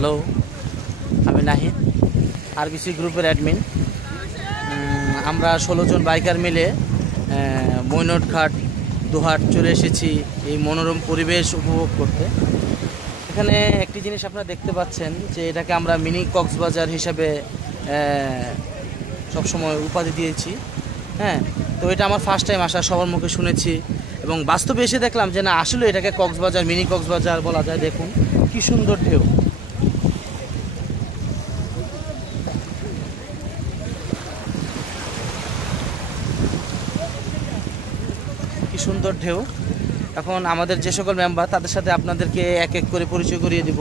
Hello, আমি Nahid, RBC গ্রুপের admin. আমরা 16 জন বাইকার মিলে মৈনটঘাট দুহাট চলে এসেছি এই মনোরম পরিবেশ উপভোগ করতে। এখানে একটি জিনিস আপনারা দেখতে পাচ্ছেন যে এটাকে আমরা মিনি কক্সবাজার হিসাবে সবসময় উপাধি দিয়েছি। হ্যাঁ, তো এটা আমার ফার্স্ট টাইম আসা, সবার মুখে শুনেছি এবং বাস্তবে এসে দেখলাম যে না, আসলে এটাকে কক্সবাজার, মিনি কক্সবাজার বলা যায়। দেখুন কি সুন্দর ঢেউ, কি সুন্দর ঢেউ। এখন আমাদের যে সকল মেম্বার, তাদের সাথে আপনাদেরকে এক এক করে পরিচয় করিয়ে দিব।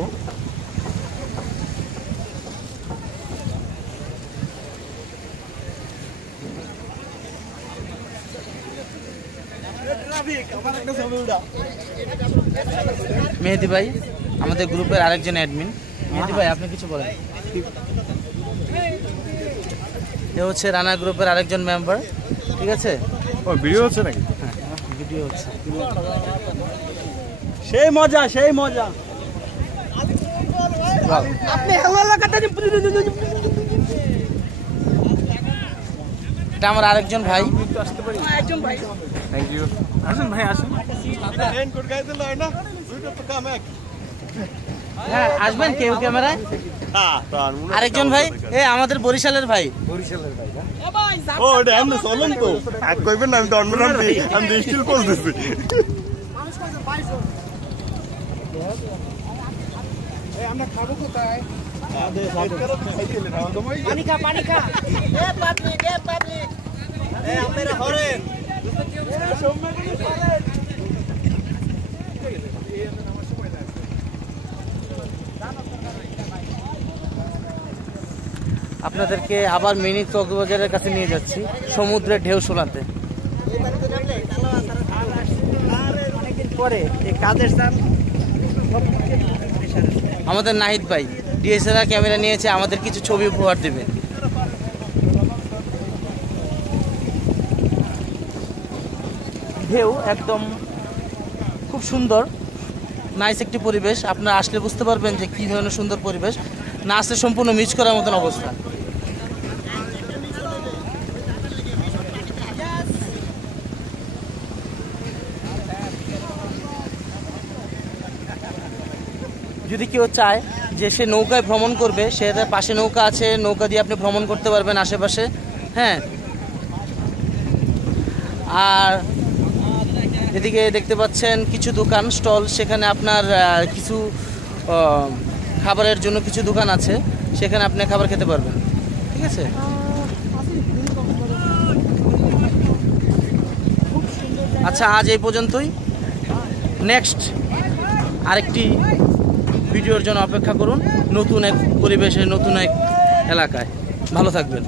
মেহেদি ভাই আমাদের গ্রুপের আরেকজন অ্যাডমিন। মেহেদি ভাই, আপনি কিছু বলেন। এ হচ্ছে রানা গ্রুপের আরেকজন মেম্বার। ঠিক আছে, ও ভিডিও হচ্ছে নাকি? হ্যাঁ, ভিডিও হচ্ছে। সেই মজা, সেই মজা। আপনি এটা আমার আরেকজন ভাই। আসতে পারি একজন ভাই। Thank you. আসুন ভাই, আসুন। হ্যাঁ, আসবেন কেউ ক্যামেরায়। আরেকজন ভাই, এ আমাদের বরিশালের ভাই। বরিশালের ভাই না? ও এটা এমনি চলেন তো আর কইবেন না, আমি তো অন্য নাম দিই, আমি স্টিল পোজ দিছি। আমরা খাবো কোথায়? পানি খা, পানি খা। এ পাবলিক, এ পাবলিক, এ আপনারা হরেন। আপনাদেরকে আবার মিনি কক্সবাজারের কাছে নিয়ে যাচ্ছি, সমুদ্রের ঢেউ শোনাতে। আমাদের নাহিদ ভাই ডিএসএলআর ক্যামেরা নিয়েছে, আমাদের কিছু ছবি উপহার দেবে। ঢেউ একদম খুব সুন্দর, নাইস একটি পরিবেশ। আপনারা আসলে বুঝতে পারবেন যে কী ধরনের সুন্দর পরিবেশ। না আসলে সম্পূর্ণ মিস করার মতন অবস্থা। যদি কেউ চায় যে সে নৌকায় ভ্রমণ করবে, সে পাশে নৌকা আছে, নৌকা দিয়ে আপনি ভ্রমণ করতে পারবেন আশেপাশে। হ্যাঁ, আর এদিকে দেখতে পাচ্ছেন কিছু দোকান স্টল, সেখানে আপনার কিছু খাবারের জন্য কিছু দোকান আছে, সেখানে আপনি খাবার খেতে পারবেন। ঠিক আছে, আচ্ছা আজ এই পর্যন্তই। নেক্সট আরেকটি ভিডিওর জন্য অপেক্ষা করুন, নতুন এক পরিবেশে, নতুন এক এলাকায়। ভালো থাকবেন।